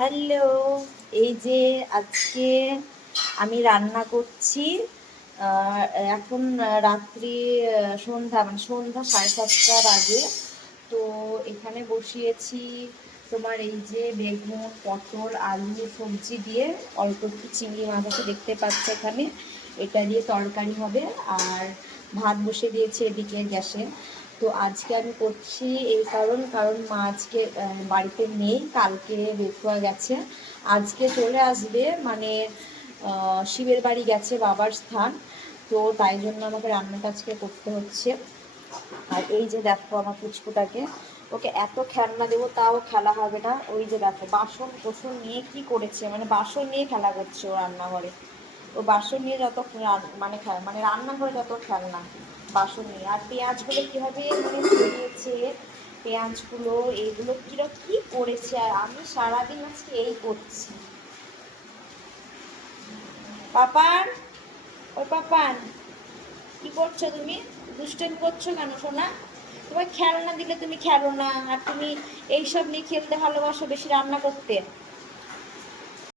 Hello, এই যে আজকে আমি রান্না করছি। আহ, এখন রাত্রি সন্ধ্যা মানে সন্ধ্যা 7:30টার আগে। তো এখানে বসিয়েছি তোমার এই যে বেগুন, পটল, আলু, সবজি দিয়ে অল্প একটু চিংড়ি মাছ আছে, দেখতে পাচ্ছ এখানে। এটা দিয়ে তরকারি হবে। আর ভাত বসে দিয়েছি এদিকে গ্যাসে। তো আজকে আমি করছি এই কারণ মা আজকে বাড়িতে নেই, কালকে বেথুয়া গেছে, আজকে চলে আসবে। মানে শিবের বাড়ি গেছে, বাবার স্থান। তো তাই জন্য আমাকে রান্নাটা আজকে করতে হচ্ছে। আর এই যে দেখো আমার পুচকুটাকে, ওকে এত খেলনা দেবো তাও খেলা হবে না। ওই যে দেখো বাসন কোসন নিয়ে কি করেছে, মানে বাসন নিয়ে খেলা করছে ও রান্নাঘরে। ও বাসন নিয়ে যত মানে রান্নাঘরে যত খেলনা, বাসন নিয়ে। আর পেঁয়াজগুলো কীভাবে মানে ছড়িয়েছে, পেঁয়াজগুলো এইগুলো কি করেছে। আর আমি সারাদিন আজকে এই করছি। পাপান, ওই পাপান, কি করছো তুমি? দুষ্টামি করছো কেন সোনা? তোমার খেলনা দিলে তুমি খেলো না, আর তুমি এইসব নিয়ে খেলতে ভালোবাসো বেশি, রান্না করতে।